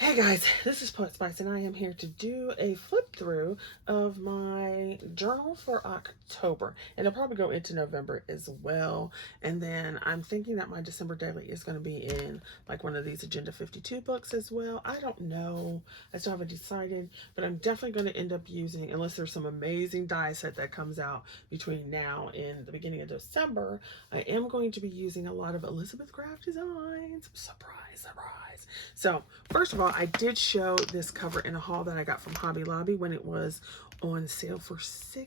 Hey guys, this is Poet Spice, and I am here to do a flip through of my journal for October, and it'll probably go into November as well. And then I'm thinking that my December daily is going to be in like one of these Agenda 52 books as well. I don't know, I still haven't decided, but I'm definitely going to end up using, unless there's some amazing die set that comes out between now and the beginning of December, I am going to be using a lot of Elizabeth Craft designs. Surprise, surprise. So first of all, I did show this cover in a haul that I got from Hobby Lobby when it was on sale for $6.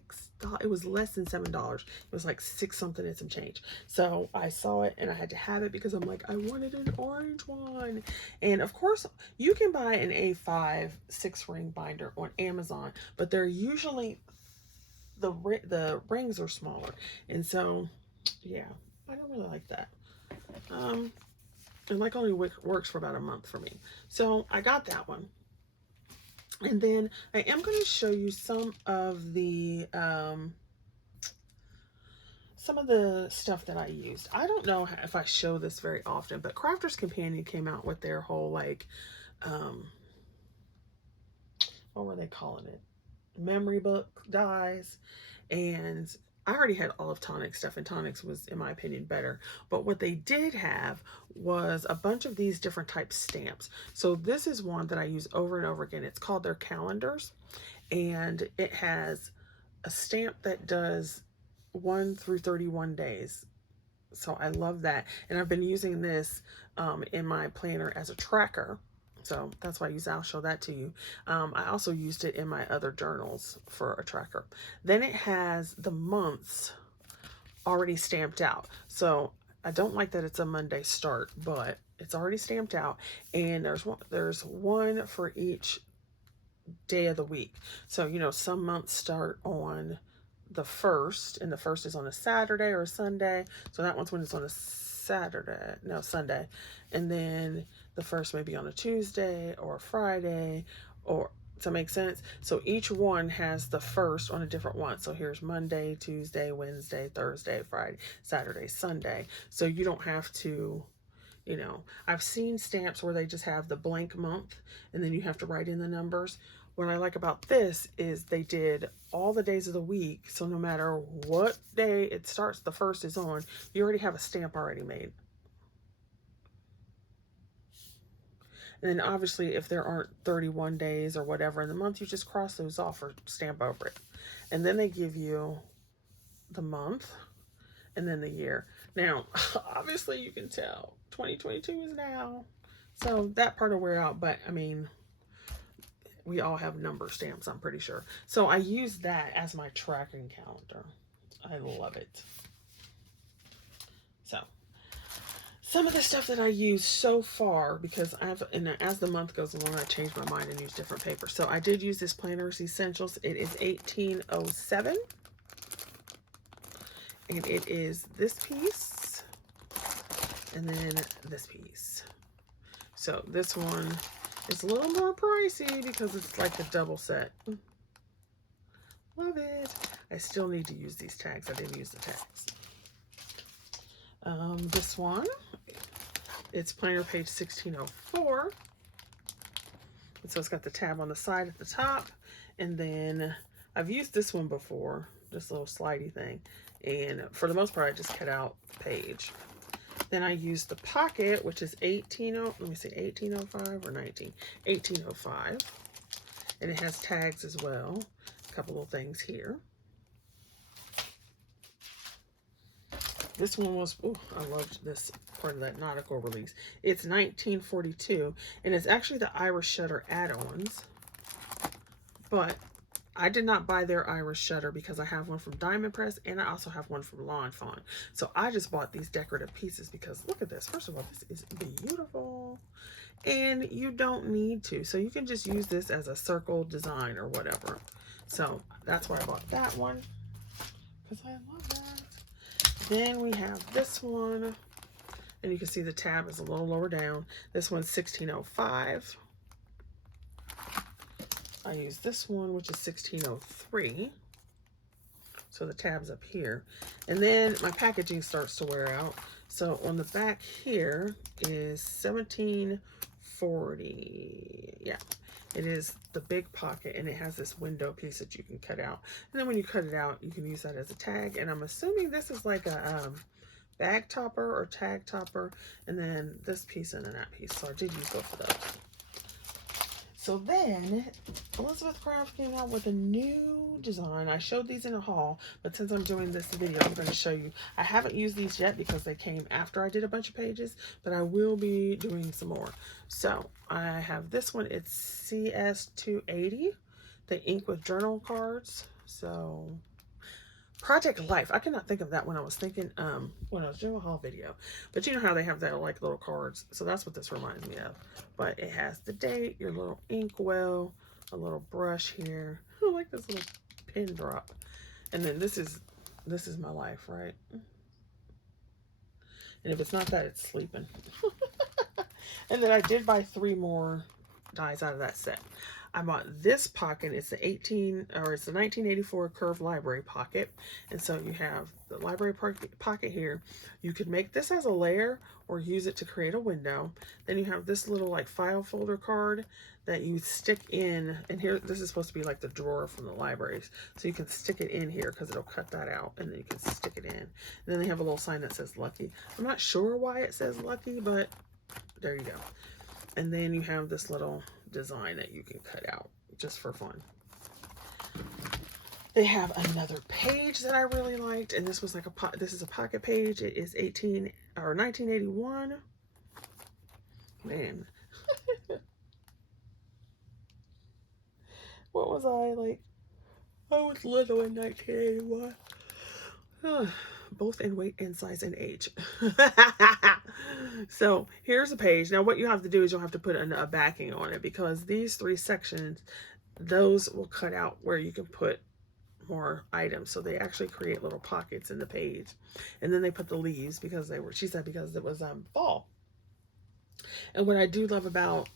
It was less than $7. It was like 6 something and some change. So I saw it and I had to have it because I'm like, I wanted an orange one. And of course, you can buy an A5 6-ring binder on Amazon, but they're usually, the rings are smaller. And so, yeah, I don't really like that. And like only works for about a month for me. So I got that one. And then I am going to show you some of the stuff that I used. I don't know if I show this very often, but Crafter's Companion came out with their whole like, what were they calling it? Memory book dies. And I already had all of Tonic's stuff, and Tonic's was, in my opinion, better. But what they did have was a bunch of these different type stamps. So this is one that I use over and over again. It's called their calendars, and it has a stamp that does 1 through 31 days. So I love that. And I've been using this in my planner as a tracker. So that's why I'll show that to you. I also used it in my other journals for a tracker. Then it has the months already stamped out. So I don't like that it's a Monday start, but it's already stamped out. And there's one for each day of the week. So, you know, some months start on the 1st, and the 1st is on a Saturday or a Sunday. So that one's when it's on a Sunday. And then the 1st may be on a Tuesday or a Friday, or to make sense. So each one has the 1st on a different one. So here's Monday, Tuesday, Wednesday, Thursday, Friday, Saturday, Sunday. So you don't have to, you know, I've seen stamps where they just have the blank month and then you have to write in the numbers. What I like about this is they did all the days of the week. So no matter what day it starts, the 1st is on, you already have a stamp already made. And then obviously if there aren't 31 days or whatever in the month, you just cross those off or stamp over it. And then they give you the month and then the year. Now, obviously you can tell 2022 is now. So that part will wear out, but I mean, we all have number stamps, I'm pretty sure. So I use that as my tracking calendar. I love it. So some of the stuff that I use so far, because as the month goes along, I change my mind and use different papers. So I did use this Planner's Essentials. It is 1807. And it is this piece and then this piece. So this one is a little more pricey because it's like a double set. Love it. I still need to use these tags. I didn't use the tags. This one, it's planner page 1604. And so it's got the tab on the side at the top. And then I've used this one before, this little slidey thing. And for the most part, I just cut out the page. Then I used the pocket, which is 1805 or 1805. And it has tags as well. A couple of things here. This one was, oh, I loved this part of that nautical release. It's 1942, and it's actually the Irish Shutter add-ons. But I did not buy their Irish Shutter because I have one from Diamond Press and I also have one from Lawn Fawn. So I just bought these decorative pieces because look at this. First of all, this is beautiful and you don't need to. So you can just use this as a circle design or whatever. So that's why I bought that one because I love that. Then we have this one and you can see the tab is a little lower down. This one's 1605. I use this one, which is 1603. So the tab's up here. And then my packaging starts to wear out. So on the back here is 17 40. Yeah, it is the big pocket, and it has this window piece that you can cut out. And then when you cut it out, you can use that as a tag. And I'm assuming this is like a bag topper or tag topper, and then this piece and then that piece. So I did use both of those. So then Elizabeth Craft came out with a new design. I showed these in a haul, but since I'm doing this video, I'm going to show you. I haven't used these yet because they came after I did a bunch of pages, but I will be doing some more. So I have this one. It's CS280, the ink with journal cards. So Project Life. I cannot think of that when I was thinking, when I was doing a haul video. But you know how they have that like little cards. So that's what this reminds me of. But it has the date, your little ink well, a little brush here. I like this little pin drop. And then this is my life, right? And if it's not that, it's sleeping. And then I did buy 3 more dies out of that set. I bought this pocket. It's the 1984 curved library pocket. And so you have the library pocket here. You could make this as a layer or use it to create a window. Then you have this little like file folder card that you stick in. And here, this is supposed to be like the drawer from the libraries. So you can stick it in here because it'll cut that out. And then you can stick it in. And then they have a little sign that says Lucky. I'm not sure why it says Lucky, but there you go. And then you have this little design that you can cut out just for fun. They have another page that I really liked, and this was like this is a pocket page. It is 1981. Man. What was I like? I was little in 1981. Both in weight and size and age. So here's a page. Now what you have to do is you'll have to put a backing on it, because these 3 sections, those will cut out where you can put more items. So they actually create little pockets in the page. And then they put the leaves because they were, she said, because it was fall. And what I do love about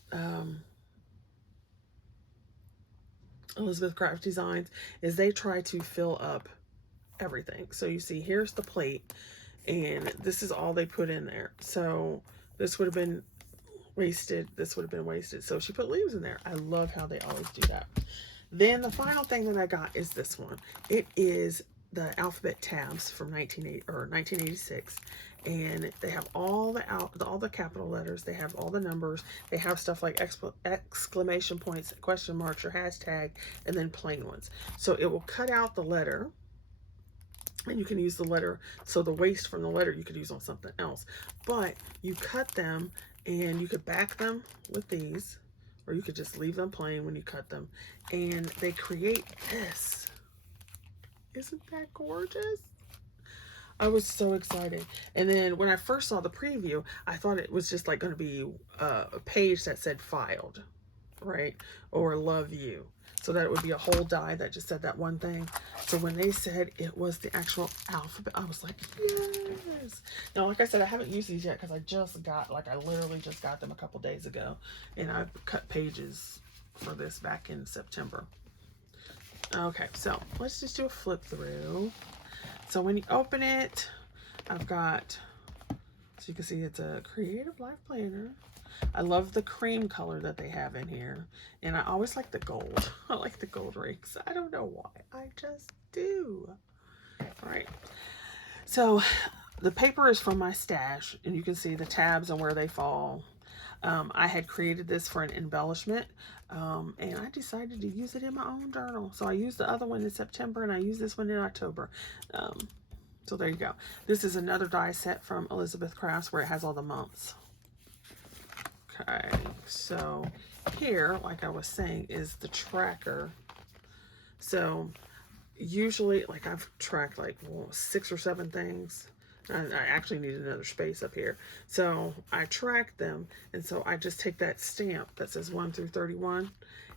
Elizabeth Craft Designs is they try to fill up everything. So you see, here's the plate, and this is all they put in there. So this would have been wasted. This would have been wasted. So she put leaves in there. I love how they always do that. Then the final thing that I got is this one. It is the alphabet tabs from 1986, and they have all the capital letters. They have all the numbers. They have stuff like exclamation points, question marks, or hashtag, and then plain ones. So it will cut out the letter. And you can use the letter, so the waste from the letter you could use on something else. But you cut them, and you could back them with these, or you could just leave them plain when you cut them. And they create this. Isn't that gorgeous? I was so excited. And then when I first saw the preview, I thought it was just like going to be a page that said filed, right? Or love you. So that it would be a whole die that just said that one thing. So when they said it was the actual alphabet, I was like, yes. Now, like I said, I haven't used these yet because I just got, like, I literally just got them a couple days ago. And I cut pages for this back in September. Okay, so let's just do a flip through. So when you open it, I've got, so you can see it's a Creative Life Planner. I love the cream color that they have in here. And I always like the gold. I like the gold rings. I don't know why. I just do. All right. So the paper is from my stash. And you can see the tabs and where they fall. I had created this for an embellishment. And I decided to use it in my own journal. So I used the other one in September. And I used this one in October. So there you go. This is another die set from Elizabeth Crafts where it has all the months. Okay, so here, like I was saying, is the tracker. So usually, like, I've tracked like 6 or 7 things. And I actually need another space up here. So I track them, and so I just take that stamp that says 1 through 31,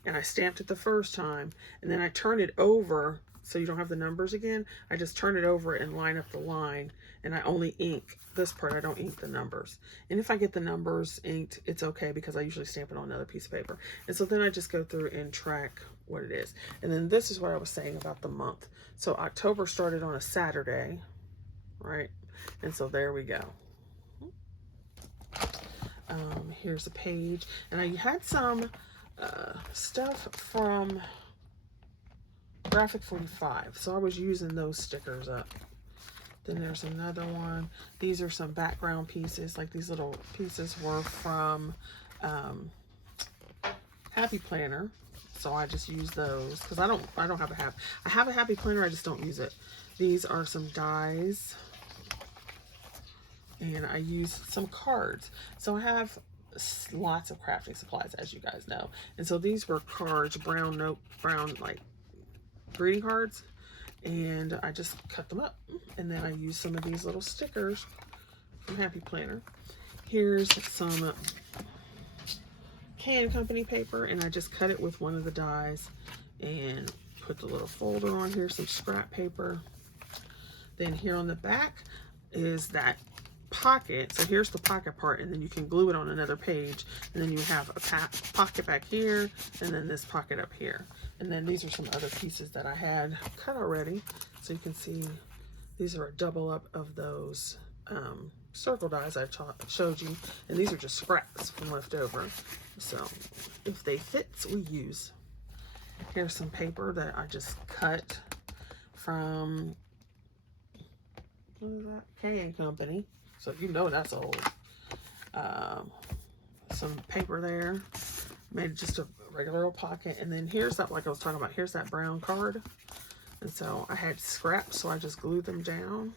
and I stamped it the first time, and then I turn it over so you don't have the numbers again. I just turn it over and line up the line, and I only ink this part. I don't ink the numbers. And if I get the numbers inked, it's okay because I usually stamp it on another piece of paper. And so then I just go through and track what it is. And then this is what I was saying about the month. So October started on a Saturday, right? And so there we go. Here's a page, and I had some stuff from Graphic 45, so I was using those stickers up. Then there's another one. These are some background pieces, like these little pieces were from Happy Planner, so I just use those because I don't have I have a Happy Planner, I just don't use it. These are some dies, and I use some cards. So I have lots of crafting supplies, as you guys know, and so these were cards, brown like greeting cards, and I just cut them up, and then I use some of these little stickers from Happy Planner. Here's some Can Company paper, and I just cut it with one of the dies and put the little folder on here, some scrap paper. Then here on the back is that pocket. So here's the pocket part, and then you can glue it on another page, and then you have a pocket back here, and then this pocket up here. And then these are some other pieces that I had cut already, so you can see these are a double up of those circle dies I've showed you, and these are just scraps from leftover, so if they fit, we use. Here's some paper that I just cut from, what is that? Can Company, so you know that's old. Some paper there, made just a regular old pocket, and then here's that, like I was talking about, here's that brown card, and so I had scraps, so I just glued them down,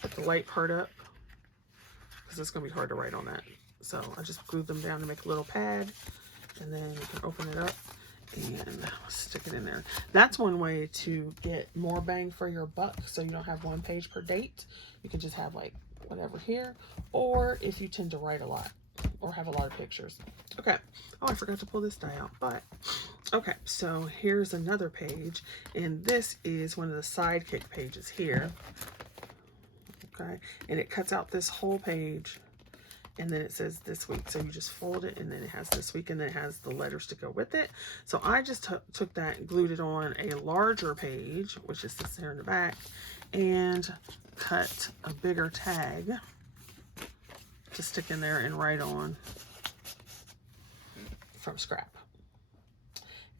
put the light part up, because it's going to be hard to write on that. So I just glued them down to make a little pad, and then you can open it up and stick it in there. That's one way to get more bang for your buck, so you don't have one page per date. You can just have like whatever here, or if you tend to write a lot or have a lot of pictures. Okay. Oh, I forgot to pull this die out, but okay. So here's another page, and this is one of the Sidekick pages here. Okay, and it cuts out this whole page, and then it says this week, so you just fold it, and then it has this week, and then it has the letters to go with it. So I just took that and glued it on a larger page, which is this here in the back, and cut a bigger tag to stick in there and write on from scrap.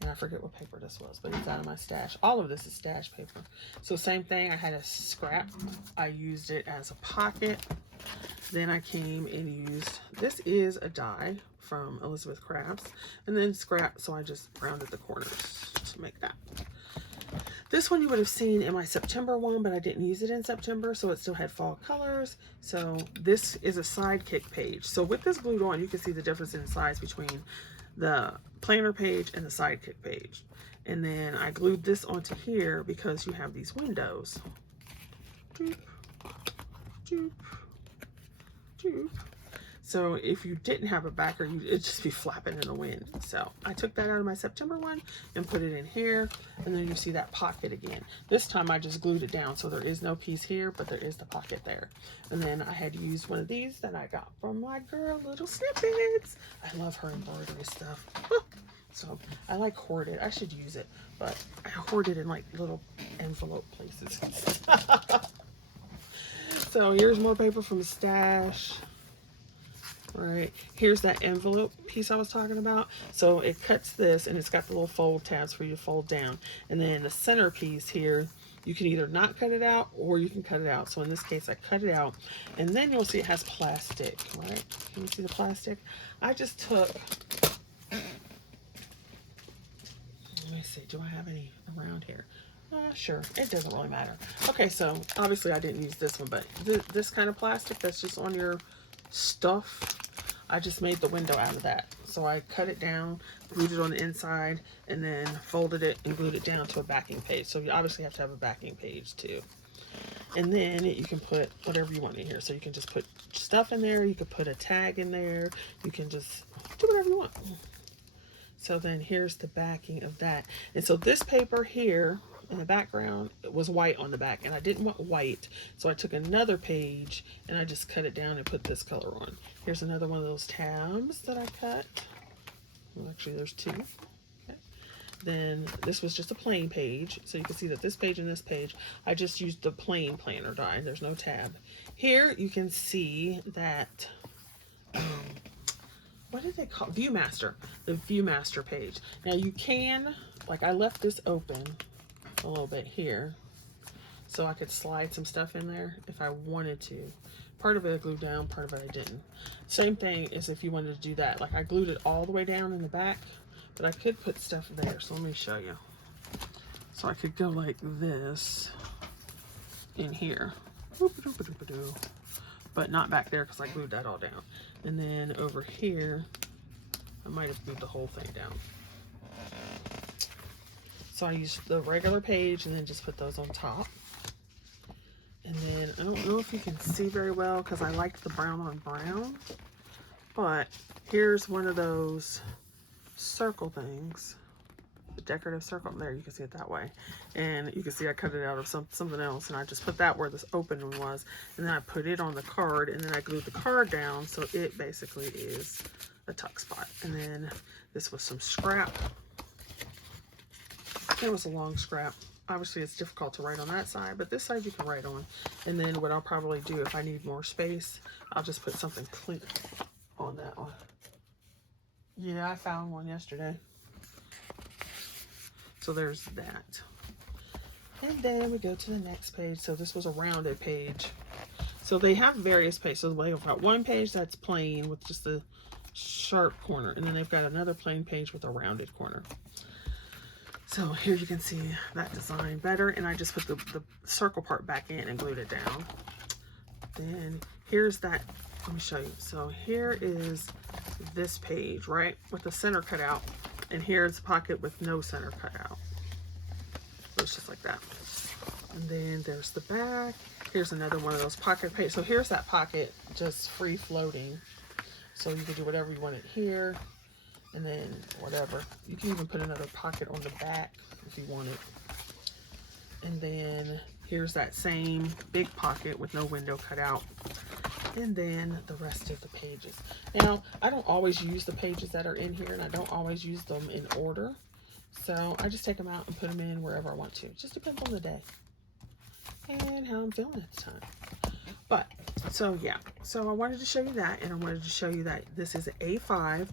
And I forget what paper this was, but it's out of my stash. All of this is stash paper. So same thing, I had a scrap. I used it as a pocket. Then I came and used, this is a die from Elizabeth Crafts, and then scrap, so I just rounded the corners to make that. This one you would have seen in my September one, but I didn't use it in September, so it still had fall colors. So this is a Sidekick page. So with this glued on, you can see the difference in size between the planner page and the Sidekick page. And then I glued this onto here because you have these windows. Doop, doop, doop. So if you didn't have a backer, it'd just be flapping in the wind. So I took that out of my September one and put it in here, and then you see that pocket again. This time I just glued it down, so there is no piece here, but there is the pocket there. And then I had used one of these that I got from my girl, Little Snippets. I love her embroidery stuff. So I like hoard it. I should use it, but I hoard it in like little envelope places. So here's more paper from a stash. All right, here's that envelope piece I was talking about. So it cuts this, and it's got the little fold tabs for you to fold down. And then the center piece here, you can either not cut it out, or you can cut it out. So in this case, I cut it out, and then you'll see it has plastic, right? Can you see the plastic? I just took, let me see, do I have any around here? Sure, it doesn't really matter. Okay, so obviously I didn't use this one, but this kind of plastic that's just on your stuff, I just made the window out of that. So I cut it down, glued it on the inside, and then folded it and glued it down to a backing page. So you obviously have to have a backing page too. And then you can put whatever you want in here. So you can just put stuff in there, you can put a tag in there, you can just do whatever you want. So then here's the backing of that. And so this paper here in the background, it was white on the back, and I didn't want white, so I took another page and I just cut it down and put this color on. Here's another one of those tabs that I cut. Well, actually there's two. Okay. Then this was just a plain page, so you can see that this page and this page, I just used the plain planner die. There's no tab. Here you can see that what did they call Viewmaster, the Viewmaster page. Now you can, like I left this open a little bit here so I could slide some stuff in there if I wanted to. Part of it I glued down, part of it I didn't. Same thing as if you wanted to do that. Like I glued it all the way down in the back, but I could put stuff there. So let me show you. So I could go like this in here, but not back there because I glued that all down. And then over here, I might have glued the whole thing down. So I used the regular page and then just put those on top. And then I don't know if you can see very well because I like the brown on brown, but here's one of those circle things, the decorative circle. There, you can see it that way. And you can see I cut it out of something else, and I just put that where this open one was, and then I put it on the card, and then I glued the card down so it basically is a tuck spot. And then this was some scrap. It was a long scrap. Obviously it's difficult to write on that side, but this side you can write on. And then what I'll probably do if I need more space, I'll just put something clean on that one. Yeah, I found one yesterday. So there's that. And then we go to the next page. So this was a rounded page. So they have various pages. So they've got one page that's plain with just a sharp corner, and then they've got another plain page with a rounded corner. So here you can see that design better, and I just put the circle part back in and glued it down. Then here's that, let me show you. So here is this page, right, with the center cut out, and here's a pocket with no center cut out. So it's just like that. And then there's the back. Here's another one of those pocket pages. So here's that pocket just free floating. So you can do whatever you want it here. And then whatever, you can even put another pocket on the back if you want it. And then here's that same big pocket with no window cut out. And then the rest of the pages. Now, I don't always use the pages that are in here, and I don't always use them in order. So I just take them out and put them in wherever I want to. It just depends on the day and how I'm feeling at the time. But, so yeah. So I wanted to show you that, and I wanted to show you that this is A5.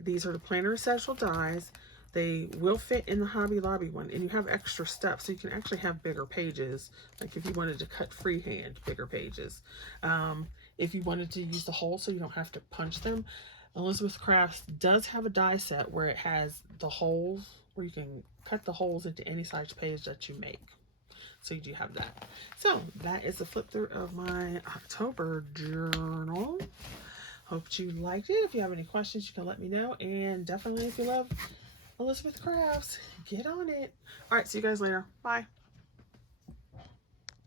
These are the Planner Essential dies. They will fit in the Hobby Lobby one, and you have extra steps, so you can actually have bigger pages, like if you wanted to cut freehand, bigger pages. If you wanted to use the holes so you don't have to punch them, Elizabeth Crafts does have a die set where it has the holes, where you can cut the holes into any size page that you make. So you do have that. So that is a flip through of my October journal. Hope you liked it. If you have any questions, you can let me know. And definitely, if you love Elizabeth Crafts, get on it. All right, see you guys later. Bye.